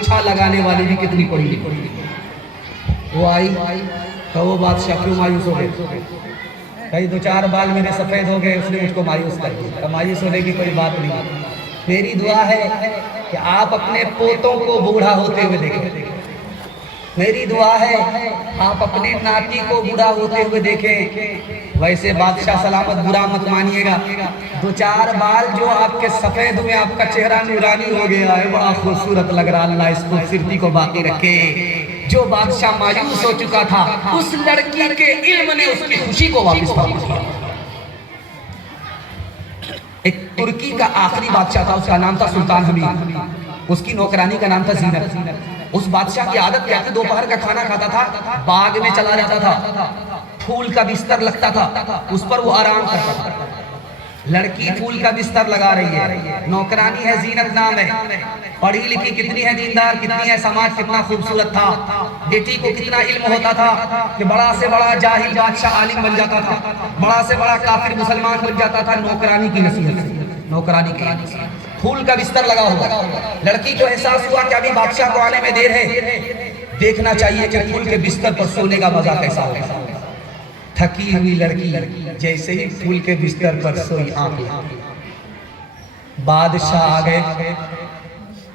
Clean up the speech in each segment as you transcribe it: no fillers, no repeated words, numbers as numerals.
पोछा लगाने वाली भी कितनी पड़ी। वो आई तो वो बादशाह क्यों मायूस हो गए, कहीं 2-4 बाल मेरे सफ़ेद हो गए, उसने मुझको मायूस कर दिया। मायूस होने की कोई बात नहीं। मेरी दुआ है कि आप अपने पोतों को बूढ़ा होते हुए देखें। मेरी दुआ है आप अपने नाती को बूढ़ा होते हुए देखें। वैसे बादशाह सलामत बुरा मत मानिएगा, 2-4 बाल जो आपके सफ़ेद हुए, आपका चेहरा नूरानी हो गया है, बड़ा खूबसूरत लग रहा। अल्लाह इस खूबसूरती को बाकी रखे। जो बादशाह मायूस हो चुका था, उस लड़की के इल्म ने उसकी खुशी को वापस पा दिया। एक तुर्की का आखिरी बादशाह था, उसका नाम था सुल्तान हमीद। उसकी नौकरानी का नाम था जीनत। उस बादशाह की आदत क्या थी, दोपहर का खाना खाता था, बाग में चला जाता था, फूल का बिस्तर लगता था, उस पर वो आराम करता था। लड़की फूल का बिस्तर लगा रही है, नौकरानी है, जीनत नाम है, पढ़ी लिखी कितनी है, दीनदार कितनी है, समाज कितना खूबसूरत था। बेटी को कितना इल्म होता था कि बड़ा से बड़ा जाहिल बादशाह आलिम बन जाता था, बड़ा से बड़ा काफिर मुसलमान बन जाता था, नौकरानी की नसीहत से, नौकरानी के फूल का बिस्तर लगा हुआ। लड़की को एहसास हुआ कि अभी बादशाह को आने में देर है, देखना चाहिए कि फूल के बिस्तर पर सोने का मजा कैसा होगा। थकी हुई लड़की जैसे ही फूल के बिस्तर पर सोई, आंखें, बादशाह आ गए।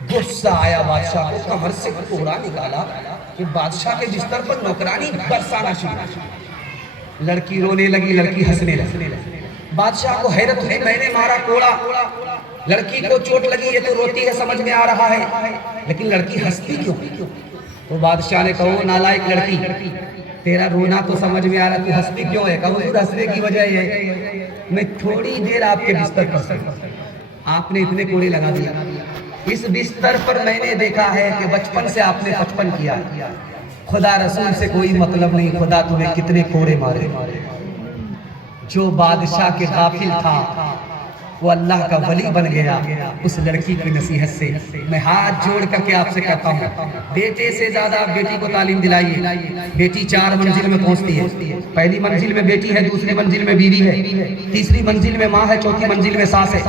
गुस्सा आया बादशाह को, कमर से कोड़ा निकाला कि बादशाह के बिस्तर पर नौकरानी बरसाना शुरू। लड़की रोने लगी, लड़की हंसने लगी। बादशाह को हैरत हुई, मैंने मारा कोड़ा, लड़की को चोट लगी, ये तो रोती है, समझ में आ रहा है, लेकिन लड़की हंसती क्यों? तो बादशाह ने कहा, नालायक लड़की, तेरा रोना तो समझ में आ रहा, तू हंसती क्यों है? कहा, हंसने की वजह है मैं थोड़ी देर आपके बिस्तर पर, आपने इतने कोड़े लगा दिया। इस बिस्तर पर मैंने देखा है कि बचपन से आपने 55 किया, खुदा रसूल से कोई मतलब नहीं, खुदा तुम्हें कितने कोड़े मारे। जो बादशाह के गाफिल था वो अल्लाह का वली बन गया उस लड़की की नसीहत से। मैं हाथ जोड़ करके आपसे कहता हूँ, बेटे से ज्यादा बेटी को तालीम दिलाइए। बेटी 4 मंजिल में पहुँचती है, पहली मंजिल में बेटी है, दूसरी मंजिल में बीवी है, तीसरी मंजिल में माँ है, चौथी मंजिल में सास है।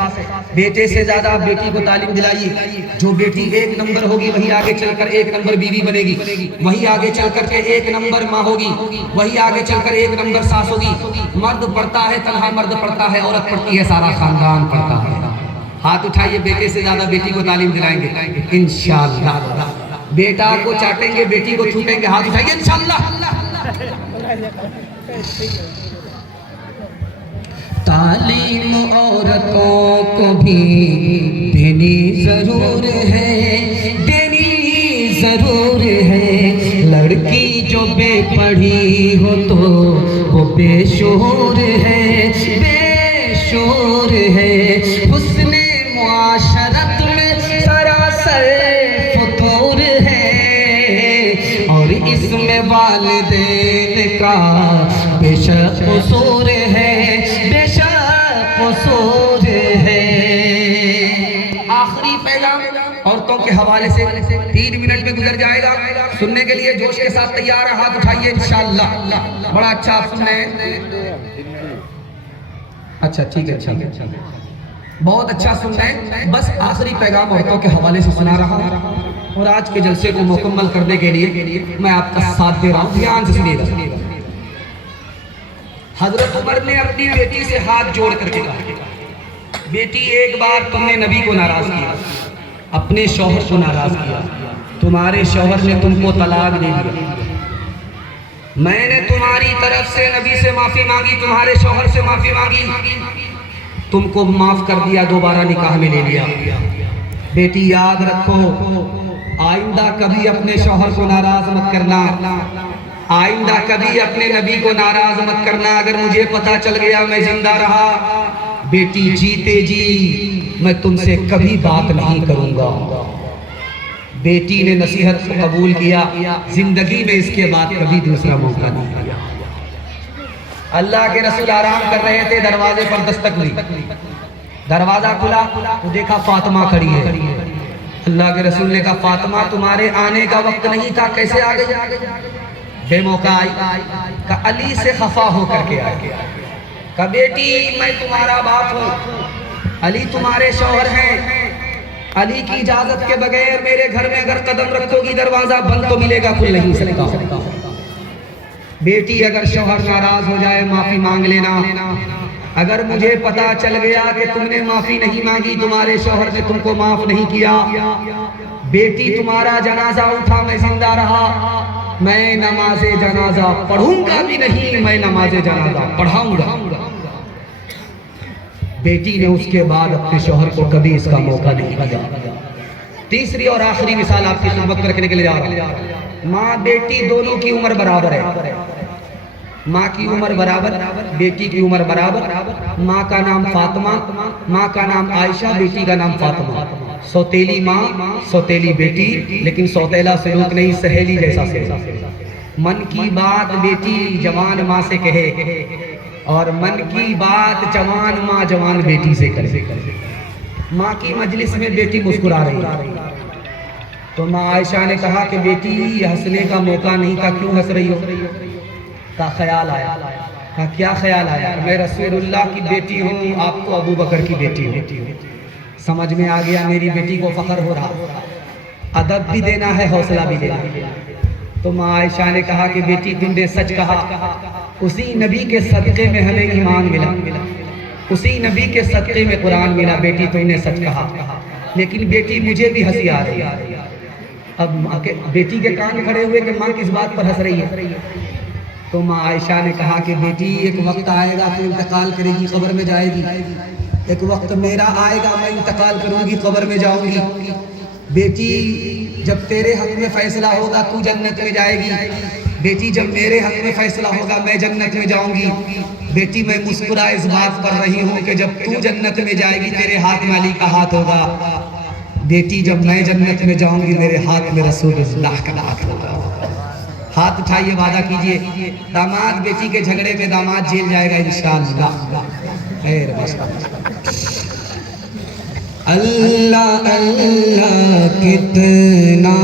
बेटे से ज्यादा बेटी को तालीम दिलाइए। जो बेटी 1 नंबर होगी वही आगे चलकर 1 नंबर बीवी बनेगी, वही आगे चल करके 1 नंबर माँ होगी, वही आगे चलकर 1 नंबर सास होगी। मर्द पढ़ता है, तन्हा मर्द पढ़ता है, औरत पढ़ती है, सारा खानदान पढ़ता है। हाथ उठाइए, बेटे से ज्यादा बेटी को तालीम दिलाएंगे इंशाअल्लाह। बेटा को चाटेंगे, बेटी को छूटेंगे, हाथ उठाइए इंशाअल्लाह। तालीम औरतों को भी देनी जरूर है, देनी जरूर है। लड़की जो बेपढ़ी हो तो वो बेशोर है, बेशोर है। हुस्ने मुआशरत में सरासर फतूर है, और इसमें वालिदैन का बेशक कसूर है, बेशक कसूर है। आखिरी पैगाम औरतों के हवाले से 3 मिनट में गुजर जाएगा, सुनने के लिए जोश के साथ तैयार है, हाथ उठाइए इंशाअल्लाह। बड़ा अच्छा आप सुन रहे हैं, अच्छा ठीक है, बहुत अच्छा सुन रहे हैं। बस आखिरी पैगाम औरतों के हवाले से सुना रहा हूँ, और आज के जलसे को मुकम्मल करने के लिए मैं आपका साथ दे रहा हूँ, ध्यान से सुनिएगा। हजरत उमर ने अपनी बेटी से हाथ जोड़ करके कहा, बेटी एक बार तुमने नबी को नाराज किया, अपने शौहर को नाराज किया, तुम्हारे शौहर ने तुमको तलाक दे दिया, मैंने तुम्हारी तरफ से नबी से माफी मांगी, तुम्हारे शौहर से माफी मांगी, तुमको माफ कर दिया, दोबारा निकाह में ले लिया। बेटी याद रखो, आइंदा कभी अपने शौहर को नाराज मत करना, आइंदा कभी अपने नबी को नाराज मत करना। अगर मुझे पता चल गया मैं जिंदा रहा, बेटी जीते जी मैं तुमसे कभी बात नहीं करूंगा। बेटी ने नसीहत को कबूल किया, जिंदगी में इसके बाद कभी दूसरा मौका नहीं दिया। अल्लाह के रसूल आराम कर रहे थे, दरवाजे पर दस्तक हुई, दरवाजा खुला तो देखा फातिमा खड़ी है। अल्लाह के रसूल ने कहा, फातिमा तुम्हारे आने का वक्त नहीं था, कैसे आ गई? बेमौका आई। का अली से खफा होकर के आई। का बेटी मैं तुम्हारा बाप हूँ, अली तुम्हारे शौहर हैं, अली की इजाजत के बगैर मेरे घर में अगर कदम रखोगी दरवाजा बंद तो मिलेगा, खुल नहीं सकता। बेटी अगर शौहर नाराज हो जाए माफी मांग लेना। अगर मुझे पता चल गया कि तुमने माफी नहीं मांगी, तुम्हारे शौहर ने तुमको माफ नहीं किया, बेटी तुम्हारा जनाजा उठा मैं जिंदा रहा, मैं नमाजे जनाजा पढ़ूंगा भी नहीं, मैं नमाजे जनाजा पढ़ाऊंगा। बेटी ने उसके बाद अपने शौहर को कभी इसका मौका नहीं दिया। तीसरी और आखिरी मिसाल आपकी खिदमत में रखने के लिए जा रहा हूं। माँ बेटी दोनों की उम्र बराबर है। माँ की उम्र बराबर, बेटी की उम्र बराबर। माँ का नाम फातिमा, माँ का नाम आयशा, बेटी का नाम फातिमा। सौतेली माँ, सौतेली बेटी, लेकिन सौतेला सलूक नहीं, सहेली जैसा सलूक। मन की बात बेटी जवान माँ से कहे और मन की बात जवान माँ जवान बेटी से करे। माँ की मजलिस में बेटी मुस्कुरा रही है तो माँ आयशा ने कहा कि बेटी हंसने का मौका नहीं था, क्यों हंस रही हो? का ख्याल आया। कहा क्या ख्याल आया? मैं रसूलुल्लाह की बेटी हूँ, आपको अबू बकर की बेटी हूँ। समझ में आ गया, मेरी बेटी को फख्र हो रहा, अदब भी देना है, हौसला भी देना है। तो माँ आयशा ने कहा कि बेटी तुमने सच कहा, उसी नबी के सदक़े में हमें ईमान मिला, उसी नबी के सदक़े में कुरान मिला। बेटी तुमने सच कहा, लेकिन बेटी मुझे भी हंसी आ रही है। अब बेटी के कान खड़े हुए कि माँ किस बात पर हंस रही है? तो माँ आयशा ने कहा कि बेटी एक वक्त आएगा तू इंतकाल करेगी, कब्र में जाएगी, एक वक्त मेरा आएगा मैं इंतकाल करूंगी, कब्र में जाऊंगी। बेटी जब तेरे हक में फैसला होगा तू जन्नत में जाएगी, बेटी जब मेरे हक में फैसला होगा मैं जन्नत में जाऊंगी। बेटी मैं मुस्कुरा इस बात कर रही हूँ कि जब तू जन्नत में जाएगी तेरे हाथ में अली का हाथ होगा, बेटी जब मैं जन्नत में जाऊंगी मेरे हाथ में रसूलुल्लाह का हाथ होगा। हाथ उठाइए, वादा कीजिए। दामाद बेटी के झगड़े में दामाद जेल जाएगा इंशाअल्लाह। खैर अल्लाह अल्लाह कितना